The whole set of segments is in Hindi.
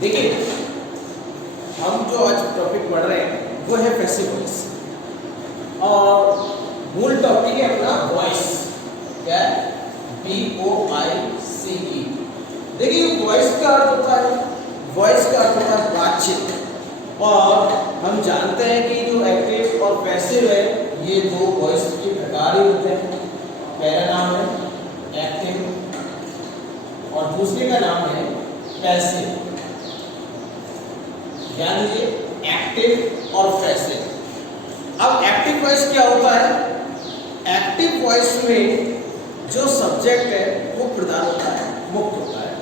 देखिए हम जो आज टॉपिक पढ़ रहे हैं वो है पैसिव वॉइस और मूल टॉपिक है अपना वॉइस। क्या है? VOICE। देखिए वॉइस का अर्थ होता है, वॉइस का अर्थ होता है बातचीत। और हम जानते हैं कि जो एक्टिव और पैसिव है ये दो वॉइस के प्रकार ही होते हैं। पहला नाम है एक्टिव और दूसरे का नाम है पैसिव। ध्यान दीजिए, एक्टिव और पैसिव। अब एक्टिव वॉइस क्या होता है? एक्टिव वॉइस में जो सब्जेक्ट है वो प्रधान होता है, मुख्य होता है।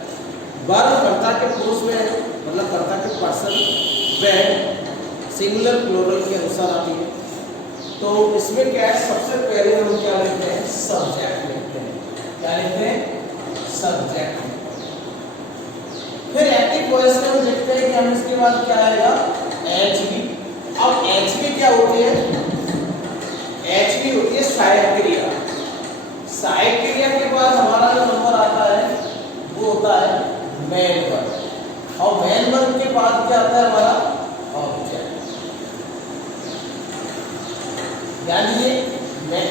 वर्ब कर्ता के पुरुष में मतलब कर्ता के पर्सन व सिंगुलर प्लूरल के अनुसार आती है। तो इसमें क्या है, सबसे पहले हम क्या लिखते हैं? सब्जेक्ट लिखते हैं। क्या लिखते हैं? सब्जेक्ट। फिर एक्टिव वॉइस में हम देखते हैं कि हम इसके बाद क्या आएगा? HV। अब HV क्या होती है? HV होती है सहायक क्रिया। सहायक क्रिया के बाद हमारा जो नंबर आता है वो होता है मेन वर्ब और मेन वर्ब के बाद क्या आता है? हमारा ऑब्जेक्ट। ध्यान दीजिए, मैं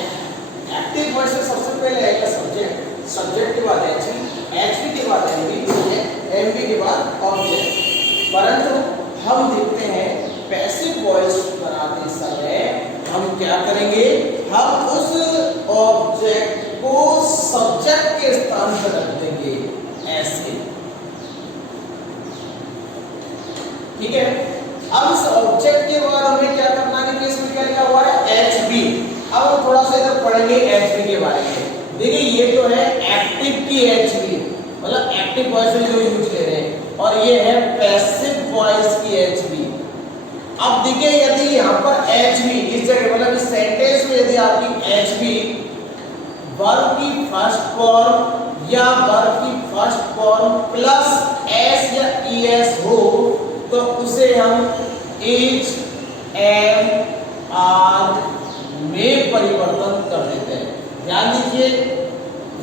एक्टिव वॉइस में सबसे पहले आएगा सब्जेक्ट, सब्जेक्ट के बाद HV के बाद MV के बाद ऑब्जेक्ट। परंतु हम देखते हैं पैसिव वॉइस बनाते समय हम क्या करेंगे? हम उस ऑब्जेक्ट को सब्जेक्ट के स्थान पर रख देंगे, ऐसे। ठीक है। अब इस ऑब्जेक्ट के बाद हमें क्या करना है कि इसमें क्या लिखा हुआ है? HV। अब हम थोड़ा सा इधर पढ़ेंगे HV के बारे में। देखिए ये तो है एक्टिव की HV, मतलब एक्टिव वॉइस में जो यूज ले रहे हैं, और ये है पैसिव वॉइस की HV। अब देखिए यदि यहाँ पर HV इस जगह मतलब इस सेंटेंस में यदि आपकी HV वर्ब की फर्स्ट फॉर्म या वर्ब की फर्स्ट फॉर्म प्लस S या ES हो तो उसे हम H M R में परिवर्तन कर देते हैं। ध्यान दीजिए,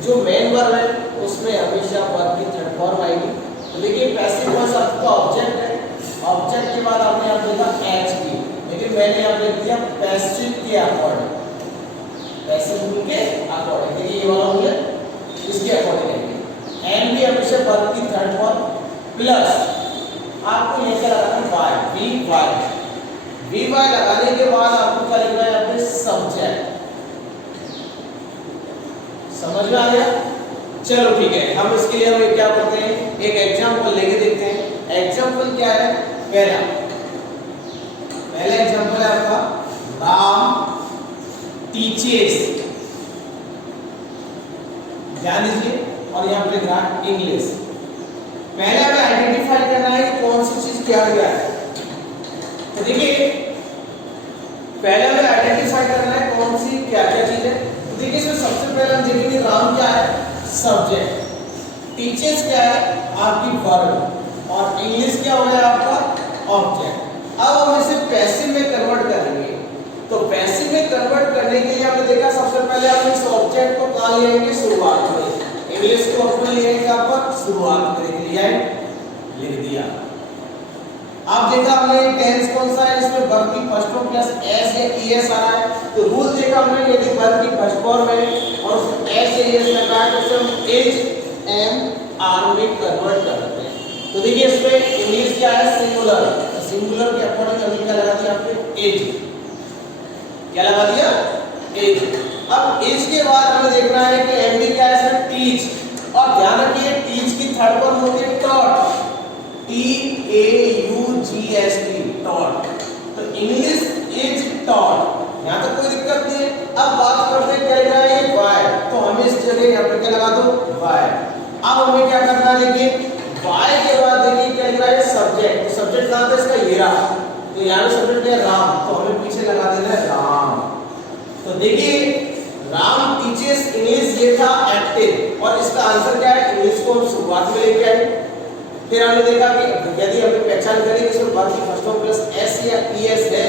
जो मेन वर्ब है उसमें हमेशा वर्ब की थर्ड फॉर्म आएगी। तो देखिए पैसिव वॉइस आपका ऑब्जेक्ट है, ऑब्जेक्ट के बाद आपने यहाँ देखा HV, लेकिन मैंने यहाँ लिख दिया पैसिव के अकॉर्डिंग, पैसिव रूल के अकॉर्डिंग। देखिए ये वाला रूल है, इसके अकॉर्डिंग है। एम भी हमेशा वर्ब की थर्ड फॉर्म प्लस आपको ये क्या लगाना है? VY लगाने के बाद आपको क्या लिखना है? अपने सब्जेक्ट। समझ में आ गया? चलो ठीक है, हम इसके लिए हम क्या करते हैं? एक एग्जांपल लेके देखते हैं। एग्जांपल क्या है? पहला एग्जांपल है आपका राम टीचेस। ध्यान दीजिए, और यहाँ पे लिख रहा है इंग्लिश। पहले हमें आइडेंटिफाई करना है कि कौन सी चीज क्या गया है। तो देखिए पहले हमें आइडेंटिफाई करना है कौन सी क्या क्या चीज है। तो देखिए इसमें सबसे पहले हम देखेंगे राम क्या है? सब्जेक्ट। टीचर्स क्या है? आपकी वर्ब। और इंग्लिश क्या हो गया आपका? ऑब्जेक्ट। अब हम इसे पैसिव में कन्वर्ट करेंगे। तो पैसिव में कन्वर्ट करने के लिए हमने देखा सबसे पहले हम इस ऑब्जेक्ट को कहाँ ले आएंगे? शुरुआत में। इंग्लिश को अपने ले आएंगे यहाँ पर शुरुआत में, लिख दिया। आप देखा हमने टेंस कौन सा है? इसमें वर्ब की फर्स्ट फॉर्म प्लस S या ES आ रहा है। तो रूल देखा हमने, यदि वर्ब की फर्स्ट फॉर्म है और उसमें S या ES लगा है तो उसे हम HMR में कन्वर्ट कर देते हैं। तो देखिए इसमें इंग्लिश क्या है? सिंगुलर। तो सिंगुलर के अकॉर्डिंग हमने क्या लगा दिया? आपने एज। क्या लगा दिया? एज। अब एज के बाद हमें देखना है कि MV क्या है? इसमें टीच। और ध्यान रखिए टीच की थर्ड फॉर्म होती है टॉट, TAUGST, टॉट। तो इंग्लिश इज टॉट, यहाँ तक कोई दिक्कत नहीं है। अब बात करते हैं क्या लिखा है? ये वाई। तो हमें इस जगह यहाँ पे क्या लगा दो? वाई। अब हमें क्या करना है? देखिए वाई के बाद देखिए क्या लिख रहा है? सब्जेक्ट। तो सब्जेक्ट कहाँ था इसका? ये रहा। तो यहाँ पे सब्जेक्ट है राम, तो हमें पीछे लगा देना है राम। तो देखिए राम टीचर्स इंग्लिश, ये था एक्टिव, और इसका आंसर क्या है? इंग्लिश को हम शुरुआत में लेके आए। फिर हमने देखा कि यदि हमें पहचान करें इसमें वर्ब की फर्स्ट फॉर्म प्लस S या ES है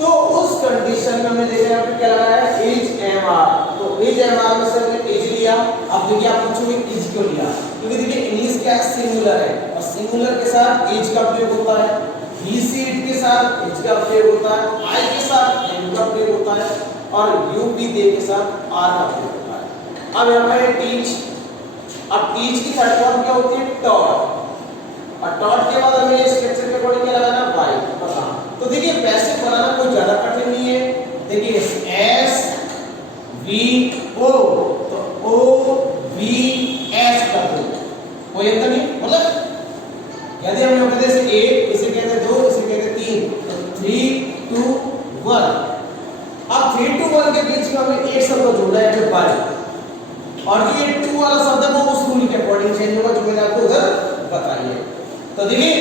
तो उस कंडीशन में हमने देखा यहाँ पे क्या लगाया है? Is MR। तो इज MR में से हमने इज लिया। अब देखिए आप पूछोगे इज क्यों लिया? क्योंकि देखिए इंग्लिश क्या है? सिंगुलर है और सिंगुलर के साथ एज का प्रयोग होता है, ही सी इट के साथ एज का प्रयोग होता है, आई के साथ एम का प्रयोग होता है और यू पी दे के साथ आर का प्रयोग होता है। अब यहाँ पर टीच, अब टीच की थर्ड फॉर्म क्या होती है? टॉट, और टॉट के बाद हमें स्ट्रक्चर के अकॉर्डिंग क्या लगाना? बाय पता। तो देखिए पैसिव बनाना कोई ज्यादा कठिन नहीं है। देखिए एस वी ओ, तो ओ वी एस कर दो, कोई अंतर नहीं। मतलब यदि हम लोग कहते हैं 1, इसे कहते हैं 2, इसे कहते हैं 3, तो 3 2 1। अब 3 2 1 के बीच में हमें एक शब्द जोड़ना है जो बाय, और जो ये 2 वाला शब्द है वो उस रूल के अकॉर्डिंग चेंज होगा जो मैंने आपको उधर बताइए। तो देखिए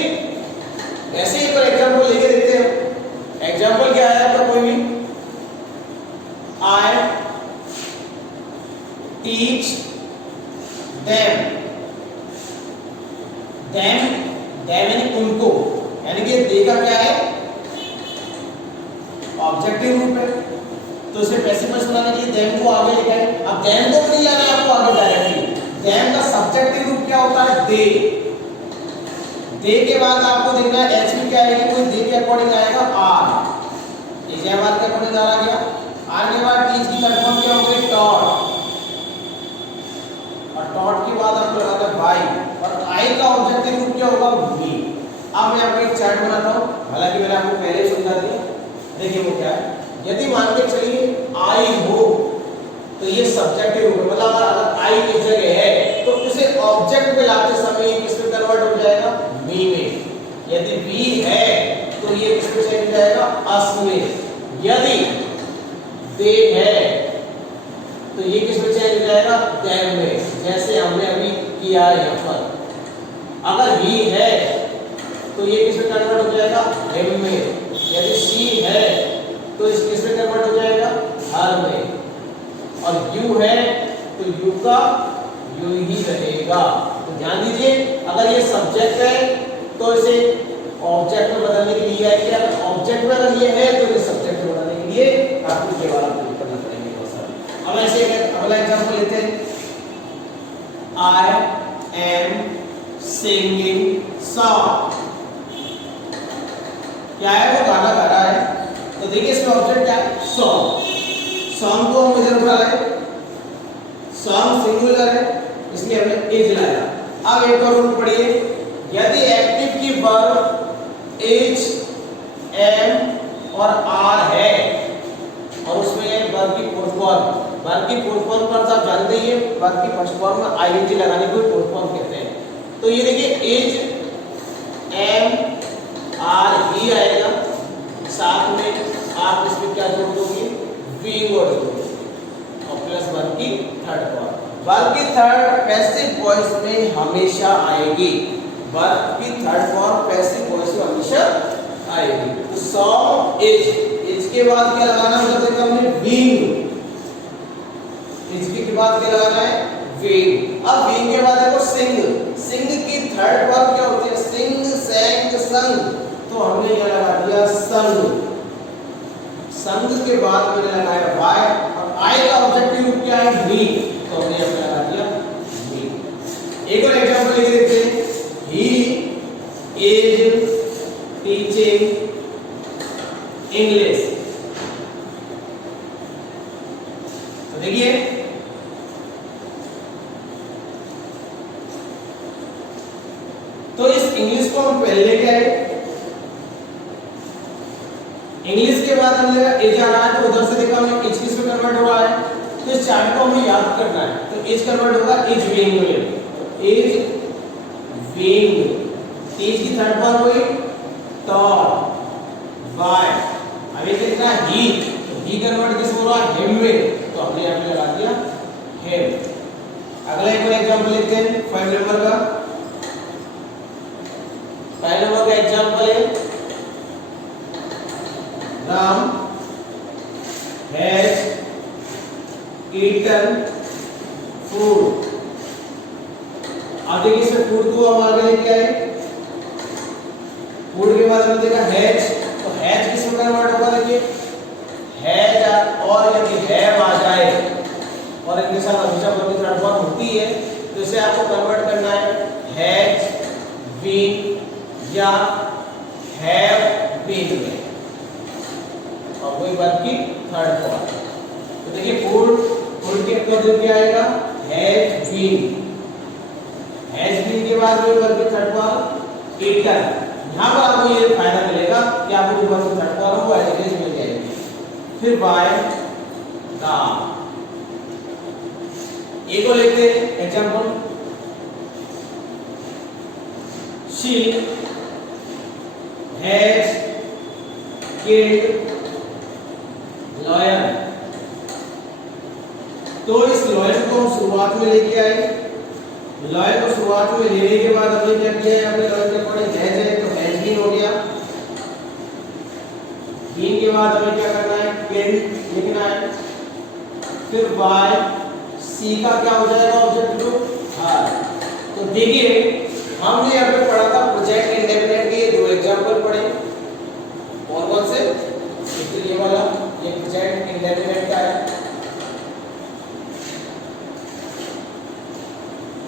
ऐसे ही कोई एग्जांपल लेके देखते हैं। एग्जांपल क्या है आपका? कोई भी I teach them, them them यानी उनको, यानी कि दे का क्या है? ऑब्जेक्टिव रूप है, तो इसे पैसिव वॉइस बनाने के लिए देम को आगे लेके आए। अब देम को नहीं लाना है आपको आगे डायरेक्टली, देम का सब्जेक्टिव रूप क्या होता है? दे। दे के बाद आपको देखना है एच में क्या आएगी? कोई दे के अकॉर्डिंग आएगा आर, ये जय बात के अकॉर्डिंग आ गया। आर के बाद टीच की थर्ड फॉर्म क्या हो गई? टॉट, और टॉट के बाद आपको लगाना है बाय, और आई का ऑब्जेक्टिव रूप क्या होगा? वी। अब मैं आपको एक चार्ट बनाता हूं, हालांकि मैंने आपको पहले ही समझा दिया। देखिए वो क्या है, यदि मान के चलिए आई हो, तो ये सब्जेक्टिव रूप है, मतलब अगर आई की जगह है तो उसे ऑब्जेक्ट में लाते समय किस में कन्वर्ट हो जाएगा? मी में। यदि वी है तो ये किस में चेंज हो जाएगा? अस में। यदि दे है तो ये किस में चेंज हो जाएगा? देम में, जैसे हमने अभी किया यहाँ पर। अगर ही है तो ये किस में कन्वर्ट हो जाएगा? हिम में। यदि शी है तो इस किस में कन्वर्ट हो जाएगा? हर में। और यू है तो यू का यू ही रहेगा। तो ध्यान दीजिए, अगर ये सब्जेक्ट है तो इसे ऑब्जेक्ट में बदलने के लिए है, क्या ऑब्जेक्ट में अगर ये है तो इसे सब्जेक्ट में बदलने के लिए आपको ये वाला प्रयोग करना पड़ेगा बहुत सारा। अब ऐसे अगला एग्जांपल लेते हैं। आई एम सिंगिंग सॉन्ग, क्या है? वो गाना गा रहा है। तो देखिए इसमें ऑब्जेक्ट क्या है? सॉन्ग। सॉन्ग को हम इधर उठा लाए, सॉन्ग सिंगुलर है इसलिए हमने इज लाया। अब एक और रूल पढ़िए, यदि एक्टिव की वर्ब इज, एम और आर है और उसमें वर्ब की फोर्थ फॉर्म, वर्ब की फोर्थ फॉर्म पर आप जानते ही हैं, वर्ब की फर्स्ट फॉर्म में आईएनजी लगाने को फोर्थ फॉर्म कहते हैं। तो ये देखिए इज, एम आर ही आएगा, साथ में आप इसमें क्या जोड़ दोगे? बीइंग जोड़ दोगे, और प्लस वर्ब की थर्ड फॉर्म। वर्ब की थर्ड पैसिव वॉइस में हमेशा आएगी, वर्ब की थर्ड फॉर्म पैसिव वॉइस में हमेशा आएगी। तो सॉन्ग इज, इज के बाद क्या लगाना है? देखा हमने बीइंग, इज के बाद क्या लगाना है? बीइंग। अब बीइंग के बाद देखो सिंग, सिंग की थर्ड फॉर्म क्या होती है? सिंग, सैंग, संग, तो हमने यह लगा दिया संग। संग के बाद मैंने लगाया बाय, और आई का ऑब्जेक्टिव रूप क्या है? मी, तो हमने यहां लगा दिया मी। एक और एग्जांपल लेके देखते हैं। ही इज टीचिंग इंग्लिश, तो देखिए तो इस इंग्लिश को हम पहले लेके आए, इंग्लिश के बाद हमने एज आ रहा है तो उधर से देखा हमने एज किस में कन्वर्ट हो रहा है, तो इस चार्ट को हमें याद करना है। तो एज कन्वर्ट होगा एज बीइंग में, एज बीइंग, एज की थर्ड फॉर्म हुई टॉट, बाय। अब ये कितना ही, तो ही कन्वर्ट किस हो रहा है? हिम में, तो हमने यहां पे लगा दिया हिम। अगला एक और एग्जांपल लेते हैं 5 नंबर का। 5 नंबर का एग्जांपल है राम हैज ईटन फूड। अब देखिए इसमें फूड को हम आगे लेके आए, फूड के बाद हमने देखा हैज, तो हैज किस में कन्वर्ट होगा? देखिए हैज, और यदि हैव आ जाए और इनके साथ हमेशा वर्ब की थर्ड फॉर्म होती है तो इसे आपको कन्वर्ट करना है हैज बीन या हैव बीन में, और वही वर्ब की थर्ड फॉर्म। तो देखिए फूड के अंदर क्या आएगा, हैज बीन। हैज बीन के बाद वही वर्ब की थर्ड फॉर्म ईटन। यहाँ पर आपको ये फायदा मिलेगा कि आपको जो वर्ब की थर्ड फॉर्म वो एज मिल जाएगी। फिर बाय द, ए को लेते हैं example, she has killed lion. तो इस लॉयन को हम शुरुआत में लेके आए, लॉयन को शुरुआत में लेने के बाद हमने क्या किया है, हमने लॉयन के अकॉर्डिंग हैज है तो हैज बीन हो गया। बीन के बाद हमें क्या करना है, किल्ड लिखना है। फिर बाय, सी का क्या हो जाएगा ऑब्जेक्ट ग्रुप, हार। तो देखिए हमने यहाँ पे पढ़ा था प्रोजेक्ट इंडेफिनिट के दो एग्जांपल पढ़े, कौन कौन से, एक ये वाला, ये प्रोजेक्ट इंडेफिनिट का है,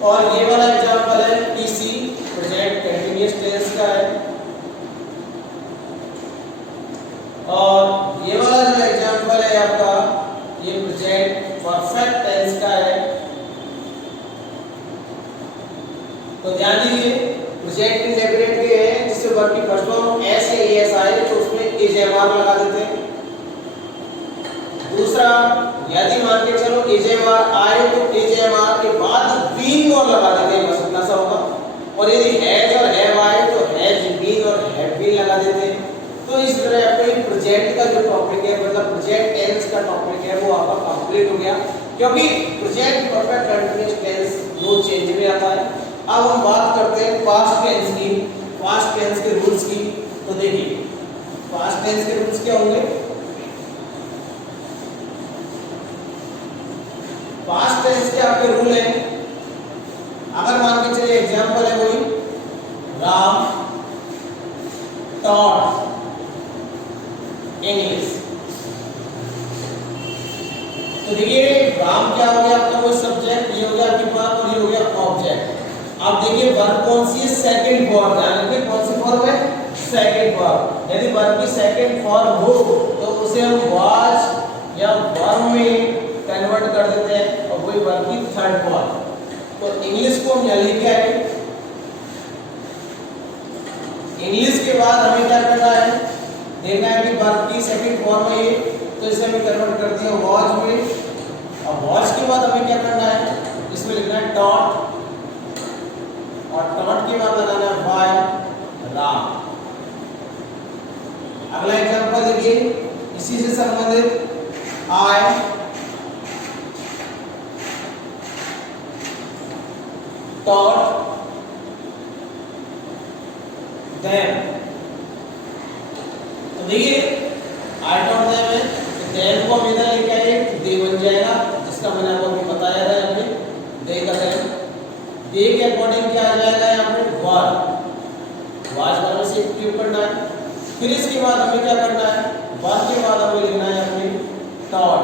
और ये वाला एग्जांपल है टीसी प्रोजेक्ट कंटीन्यूअस टेंस का है, और ये वाला जो एग्जांपल है आपका ये प्रोजेक्ट परफेक्ट टेंस का है। तो ध्यान दीजिए प्रोजेक्ट इंडेफिनिट के हैं जिससे वर्ब की फर्स्ट फॉर्म एस या एस आए तो उसमें इज एमआर लगा देते हैं। दूसरा यदि मान के चलो इज एमआर आए तो इज एमआर के बाद बीन और लगा देते हैं, बस इतना सा होगा। और यदि हैज और हैव आए तो हैज बीन और हैव बीन लगा देते हैं। तो इस तरह आपका प्रोजेक्ट का जो टॉपिक है, मतलब प्रोजेक्ट टेंस का टॉपिक है, वो आपका कंप्लीट हो गया, क्योंकि प्रोजेक्ट परफेक्ट कंटीन्यूअस टेंस दो चेंज में आता है। अब हम बात करते हैं पास्ट टेंस की, पास्ट टेंस के रूल्स की। तो देखिए पास्ट टेंस के रूल्स क्या होंगे, पास्ट टेंस के आपके रूल हैं। अगर मान के चलिए एग्जांपल है कोई, राम टॉट इंग्लिश। तो देखिए राम क्या हो गया आपका कोई सब्जेक्ट, ये हो गया आपके पास, और ये हो गया ऑब्जेक्ट। अब देखिए वर्ब कौन सी है, सेकंड फॉर्म, ध्यान रखिए कौन सी फॉर्म है, सेकंड फॉर्म। यदि वर्ब की सेकंड फॉर्म हो तो उसे हम वाज या वर्ब में कन्वर्ट कर देते हैं, और वही वर्ब की थर्ड फॉर्म। तो इंग्लिश को हम यहाँ लेके आए, इंग्लिश के बाद हमें क्या करना है, देखना है कि वर्ब की सेकंड फॉर्म है ये, तो इसे हमें कन्वर्ट कर दिया वाज में। अब वाज के बाद हमें क्या करना है, इसमें लिखना है टॉट, और टॉट के बाद लगाना है बाय राम। अगला एग्जांपल देखिए इसी से संबंधित, आई टॉट देम। तो देखिए आई टॉट देम है, देम को हम इधर लेके आए, दे बन जाएगा, जिसका मैंने आपको बताया था यहाँ पे, दे का देम। दे के अकॉर्डिंग क्या आ जाएगा यहाँ पे, वर्ब, वाज वर्ब से एक्टिव करना है। फिर इसके बाद हमें क्या करना है, वर्ब के बाद हमें लिखना है अपने टॉट,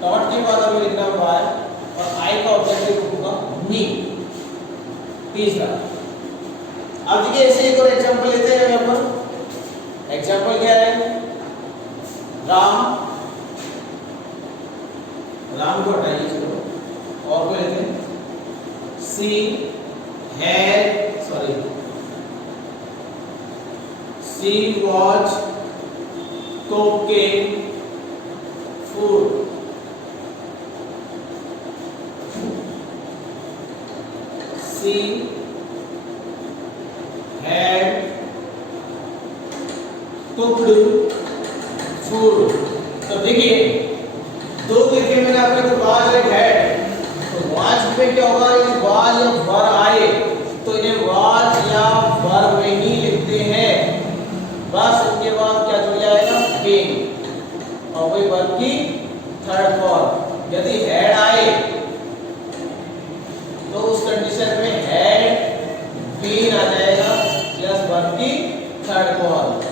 टॉट के बाद हमें लिखना है बाय, और आई का ऑब्जेक्टिव होगा मी। तीसरा, अब देखिए ऐसे एक और एग्जांपल लेते हैं यहाँ पर। एग्जांपल क्या है, राम, राम को हटाइए चलो, और कोई लेते हैं, she had, sorry, she was cooking food. She had cooked food. तो देखिए दो तरीके मैंने आपको वाज और हैड, तो वाज पे क्या होगा, यदि वाज या वर्ब आए तो इन्हें वाज या वर्ब में ही लिखते हैं, बस उसके बाद क्या जुड़ जाएगा, बीन, और वही वर्ब की थर्ड फॉर्म। यदि हैड आए तो उस कंडीशन में हैड बीन आ जाएगा प्लस वर्ब की थर्ड फॉर्म।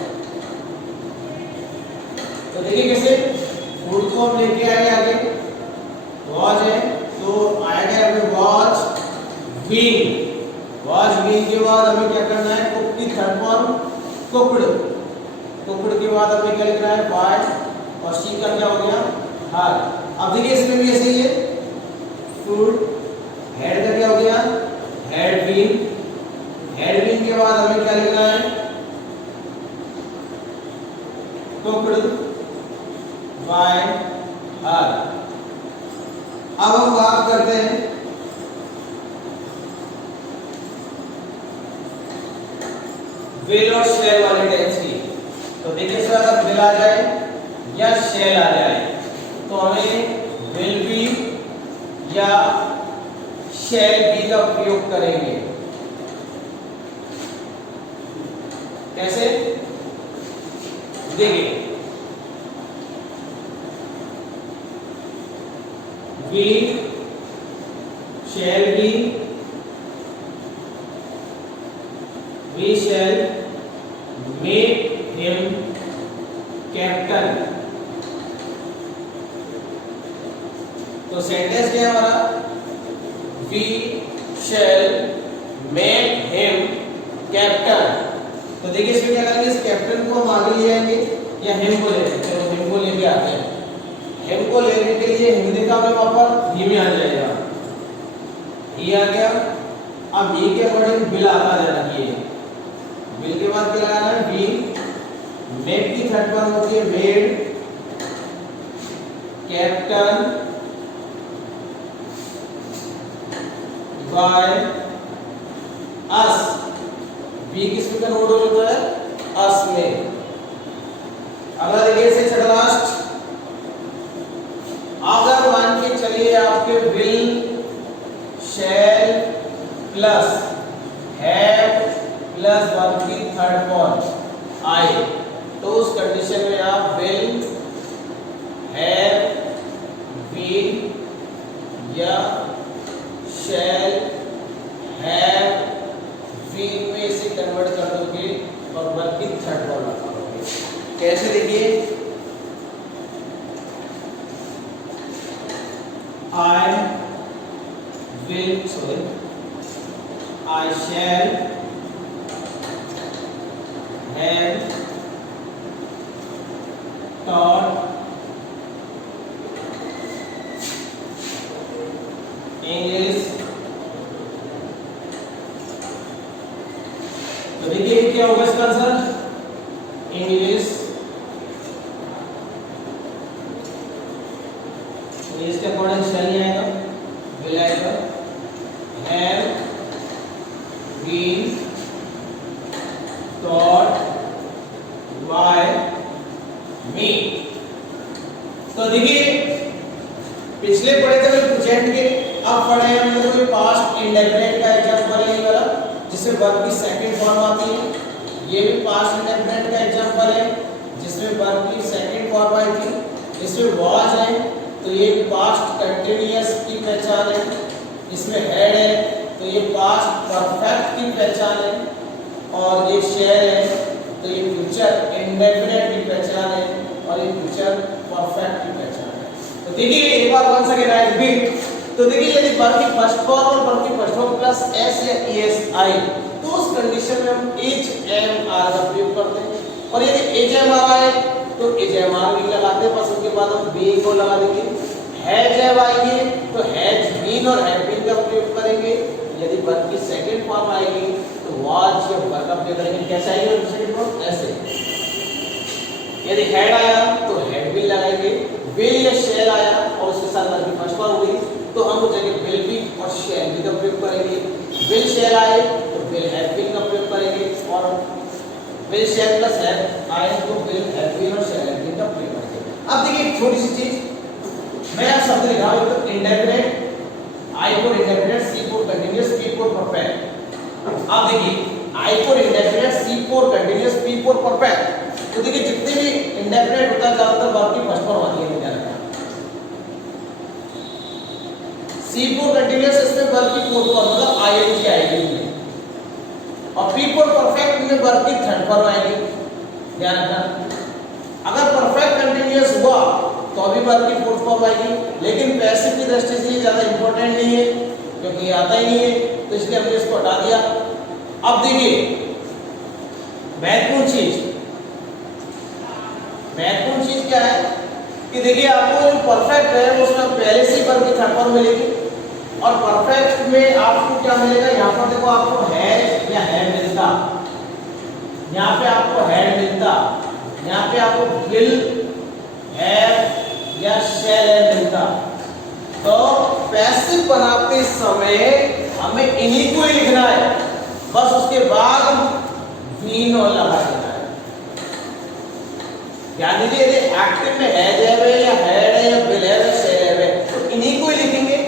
तो देखिए कैसे फूड को हम लेके आए आगे, वाज है तो आएगा यहाँ पे वाज बीन, वाज बीइंग के बाद हमें क्या करना है, कुक की थर्ड फॉर्म कुक्ड, कुक्ड के बाद हमें क्या लिखना है बाय, और सी का क्या हो गया हार। अब देखिए इसमें भी ऐसे ही है, फूड हेड का क्या हो गया हैड बीन, हैड बीन के बाद हमें क्या लिखना है कुक्ड बाय हर। अब हम बात करते हैं विल और शैल वाले टेंस की। तो देखिए सर अगर विल आ जाए या शैल आ जाए तो हमें विल बी या शैल बी का प्रयोग करेंगे। कैसे देखिए, we shall be, we shall make him captain। तो सेंटेंस क्या है हमारा, we shall make him captain। तो देखिए इसमें क्या करेंगे, इस कैप्टन को हम आगे ले आएंगे या हिम को ले आएंगे। चलो हिम को लेके आते हैं। हिम को लेने के लिए हिंदी का में वहां पर ही में आ जाएगा, ही आ गया। अब ही के अकॉर्डिंग बिल आता जाना चाहिए, बिल के बाद क्या लगाना है बी, मेक की थर्ड फॉर्म होती है made, captain by us, be किसमें कन्वर्ट हो जाता है अस में। अगला देखिए से छठा लास्ट, अगर मान के चलिए आपके will shell plus have plus verb की थर्ड फॉर्म आए तो उस कंडीशन में आप विल हैव बीन या शैल हैव बीन में इसे कन्वर्ट कर दोगे और वर्ब की थर्ड फॉर्म लगा दोगे। कैसे देखिए, I will, sorry, I shall have taught English। तो देखिए क्या होगा इसका आंसर, इंग्लिश। तो इसके अकॉर्डिंग शैल नहीं आएगा, विल आएगा, हैव बीन टॉट बाय मी। तो देखिए पिछले पढ़े थे प्रेजेंट के, अब पढ़े हम लोग पास्ट इंडेफिनिट का एग्जांपल है वाला जिसमें वर्ब की सेकंड फॉर्म आती है। ये भी पास्ट इंडेफिनिट का एग्जांपल है जिसमें वर्ब की सेकंड फॉर्म आई थी। इसमें वाज है तो ये पास्ट कंटिन्यूअस की पहचान है, इसमें हैड है तो ये पास्ट परफेक्ट की पहचान है, और ये शैल है तो ये फ्यूचर इंडेफिनिट की पहचान है, और ये फ्यूचर परफेक्ट की पहचान है। तो देखिए एक बार वन सेकंड आई रिपीट। तो देखिए यदि वर्ब की फर्स्ट फॉर्म और वर्ब की फर्स्ट फॉर्म प्लस एस या ईएस आई तो उस कंडीशन में हम एच एम आर का प्रयोग करते हैं, और यदि एच एम आर आए तो एच एम आर भी लगाते हैं, बस उसके बाद हम बी को लगा देंगे। हैज जब आएगी तो हैज बीन और हैव बीन का प्रयोग करेंगे। यदि वर्ब की सेकंड फॉर्म आएगी तो वाज या वर्ब का प्रयोग करेंगे। कैसे आएगी सेकंड फॉर्म, ऐसे। यदि हैड आया तो हैड बीन लगाएंगे, विल या शैल आया और उसके साथ वर्ब की फर्स्ट फॉर्म हुई तो हम उस जगह विल बी और शैल बी का प्रयोग करेंगे। विल शैल आए तो विल हैव बीन का प्रयोग करेंगे, और विल शैल प्लस हैव आए तो विल हैव बीन और शैल हैव बीन का प्रयोग करेंगे। अब देखिए एक छोटी सी चीज मैं यहां शब्द लिखा हूं, तो indefinite, I for indefinite, C for continuous, P for perfect. अब देखिए I for indefinite, C for continuous, P for perfect. तो देखिए जितने भी इंडेफिनिट होता है ज्यादातर वर्ब की फर्स्ट फॉर्म आती है। सी फॉर कंटीन्यूअस इसमें वर्ब की फोर्थ फॉर्म मतलब आईएनजी आएगी, और पी फॉर परफेक्ट में वर्ब की थर्ड फॉर्म आएगी। ध्यान रखना, अगर परफेक्ट कंटीन्यूअस हुआ तो अभी वर्ब की फोर्थ फॉर्म आएगी, लेकिन पैसिव की दृष्टि से ये ज्यादा इंपॉर्टेंट नहीं है क्योंकि ये आता ही नहीं है, तो इसलिए हमने इसको हटा दिया। अब देखिए महत्वपूर्ण चीज क्या है कि देखिए आपको जो परफेक्ट है उसमें पहले से वर्ब की थर्ड फॉर्म मिलेगी और परफेक्ट में आपको क्या मिलेगा, यहाँ पर देखो आपको हैज या है मिलता, यहाँ पे आपको हैड मिलता, यहाँ पे आपको विल हैव या शैल हैव मिलता। तो पैसिव बनाते समय हमें इन्हीं को ही लिखना है, बस उसके बाद बीन और लगा देना है। ध्यान दीजिए यदि एक्टिव में हैज है या हैड है या विल है या शैल है तो इन्हीं को ही लिखेंगे,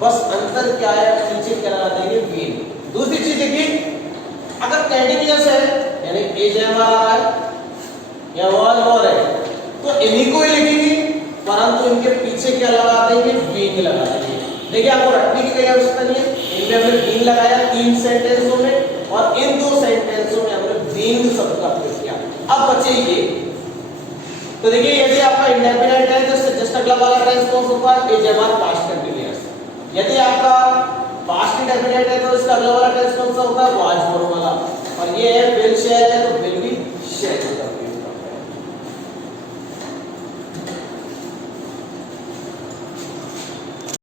बस अंतर क्या है नीचे क्या लगा देंगे बीन। दूसरी चीज देखिए अगर कंटीन्यूअस है यानी एज एम आ रहा है या वाज और है तो इन्हीं को ही लिखेंगे, परंतु इनके पीछे क्या लगा देंगे बीन लगा देंगे। देखिए आपको रटने की कोई आवश्यकता नहीं है, इनमें हमने बीन लगाया 3 सेंटेंसों में और इन 2 सेंटेंसों में हमने बीन शब्द का प्रयोग किया। अब बचे ये, तो देखिए यदि आपका इंडेफिनिट है तो जस्ट अगला वाला टेंस कौन सा होगा, as am are past continuous. यदि आपका पास्ट इंडेफिनिट है तो इसका अगला वाला टेंस कौन सा होगा, वाज फॉर्म वाला। और ये है विल शैल है तो विल भी